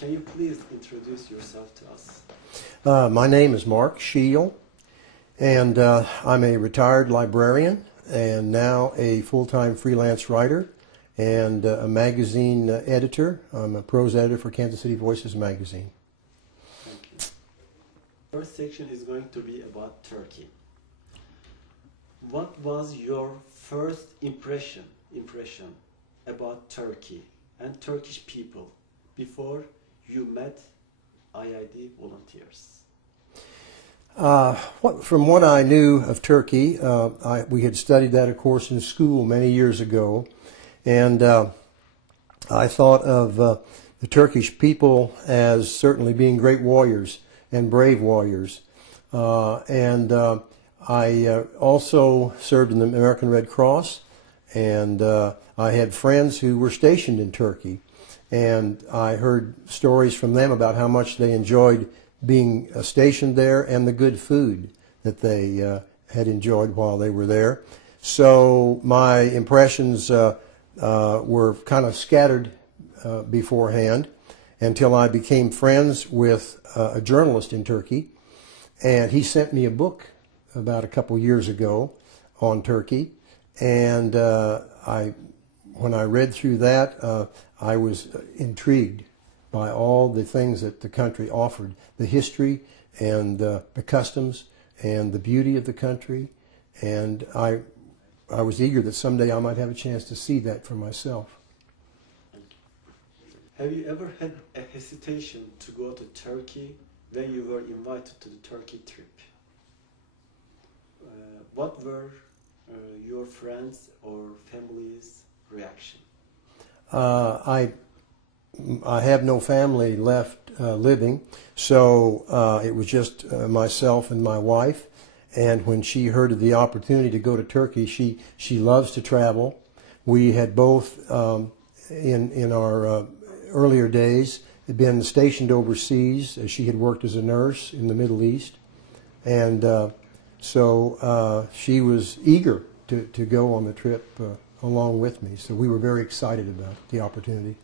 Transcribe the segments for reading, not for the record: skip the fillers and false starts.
Can you please introduce yourself to us? My name is Mark Scheel, and I'm a retired librarian and now a full-time freelance writer and a magazine editor. I'm a prose editor for Kansas City Voices magazine. Thank you. First section is going to be about Turkey. What was your first impression about Turkey and Turkish people before you met IID volunteers? From what I knew of Turkey, we had studied that, of course, in school many years ago, and I thought of the Turkish people as certainly being great warriors and brave warriors. I also served in the American Red Cross, and I had friends who were stationed in Turkey, and I heard stories from them about how much they enjoyed being stationed there and the good food that they had enjoyed while they were there. So my impressions were kind of scattered beforehand until I became friends with a journalist in Turkey, and he sent me a book about a couple years ago on Turkey, and when I read through that, I was intrigued by all the things that the country offered, the history and the customs and the beauty of the country, and I was eager that someday I might have a chance to see that for myself. Have you ever had a hesitation to go to Turkey when you were invited to the Turkey trip? What were your friends or family's reaction? I have no family left living, so it was just myself and my wife. And when she heard of the opportunity to go to Turkey, she loves to travel. We had both, in our earlier days, had been stationed overseas. She had worked as a nurse in the Middle East, and so she was eager to go on the trip along with me. So we were very excited about the opportunity.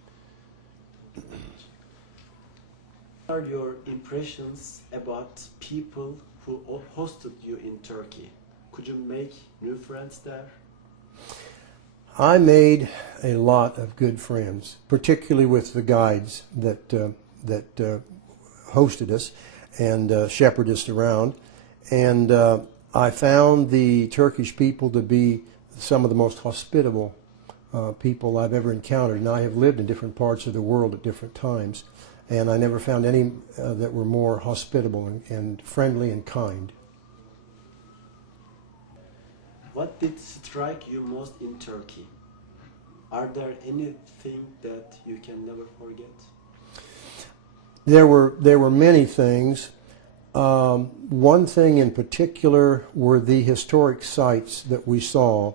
What are your impressions about people who hosted you in Turkey? Could you make new friends there? I made a lot of good friends, particularly with the guides that hosted us and shepherded us around. And I found the Turkish people to be some of the most hospitable people I've ever encountered. And I have lived in different parts of the world at different times, and I never found any that were more hospitable and friendly and kind. What did strike you most in Turkey? Are there anything that you can never forget? There were many things. One thing in particular were the historic sites that we saw,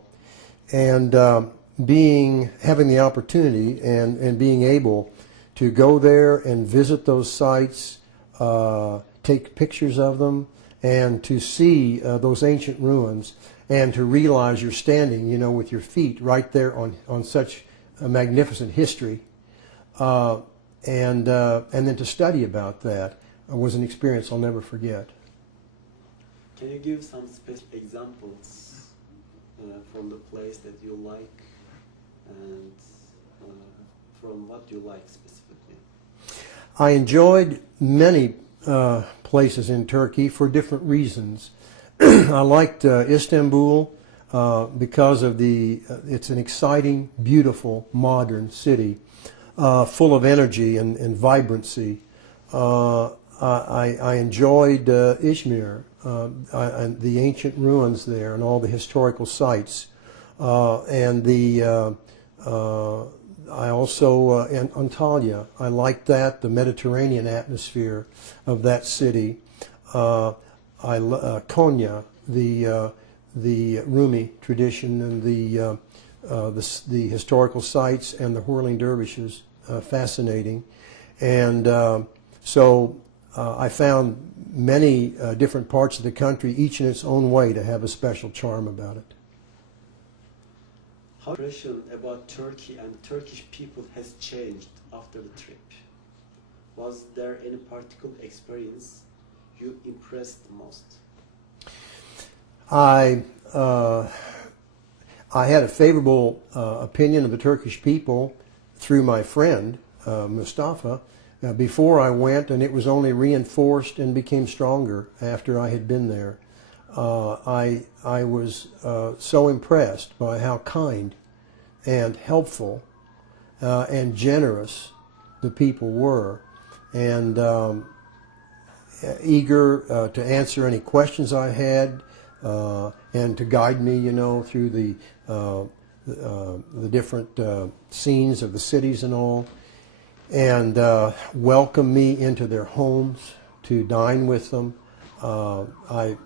and having the opportunity and being able to go there and visit those sites, take pictures of them, and to see those ancient ruins, and to realize you're standing, with your feet right there on such a magnificent history, and then to study about that was an experience I'll never forget. Can you give some specific examples from the place that you like and from what you like specifically? I enjoyed many places in Turkey for different reasons. I liked Istanbul because of it's an exciting, beautiful, modern city, full of energy and vibrancy. I enjoyed Izmir, and the ancient ruins there and all the historical sites, and I also in Antalya. I liked that, the Mediterranean atmosphere of that city. Konya, the Rumi tradition and the historical sites and the whirling dervishes, fascinating, and so I found many different parts of the country, each in its own way, to have a special charm about it. How your impression about Turkey and Turkish people has changed after the trip? Was there any particular experience you impressed most? I had a favorable opinion of the Turkish people through my friend, Mustafa, before I went, and it was only reinforced and became stronger after I had been there. I was so impressed by how kind and helpful and generous the people were, and eager to answer any questions I had, and to guide me, through the different scenes of the cities and all, and welcome me into their homes to dine with them. My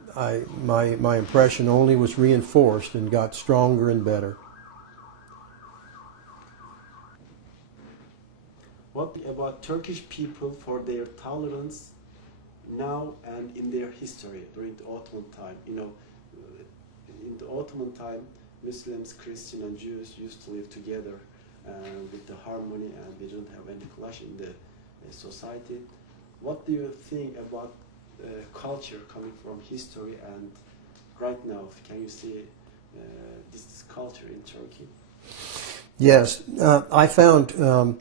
impression only was reinforced and got stronger and better. What about Turkish people for their tolerance now and in their history during the Ottoman time? In the Ottoman time, Muslims, Christians, and Jews used to live together with the harmony, and they didn't have any clash in the society. What do you think about culture coming from history and right now? Can you see this culture in Turkey? Yes, I found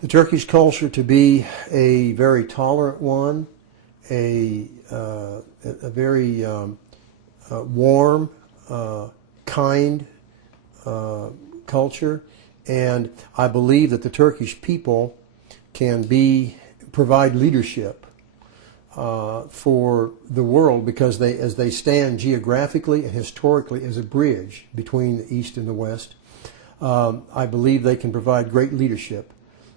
the Turkish culture to be a very tolerant one, a very warm, kind culture, and I believe that the Turkish people can provide leadership for the world, because as they stand geographically and historically as a bridge between the East and the West. I believe they can provide great leadership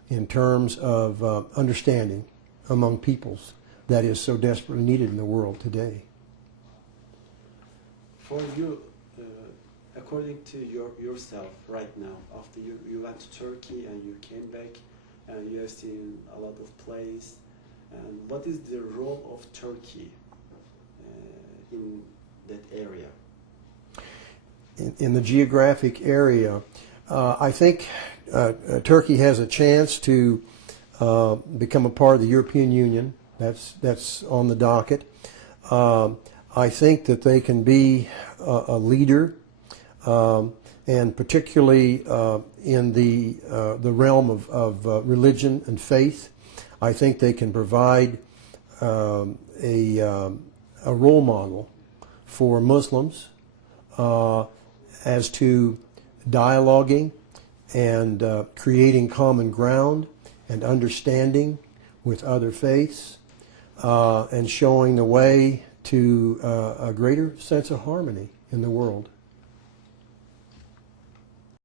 in terms of understanding among peoples that is so desperately needed in the world today. For you, according to yourself right now, after you went to Turkey and you came back and you have seen a lot of plays, and what is the role of Turkey in that area? In the geographic area, I think Turkey has a chance to become a part of the European Union. That's on the docket. I think that they can be a leader, and particularly in the realm of religion and faith. I think they can provide a role model for Muslims as to dialoguing and creating common ground and understanding with other faiths, and showing the way to a greater sense of harmony in the world.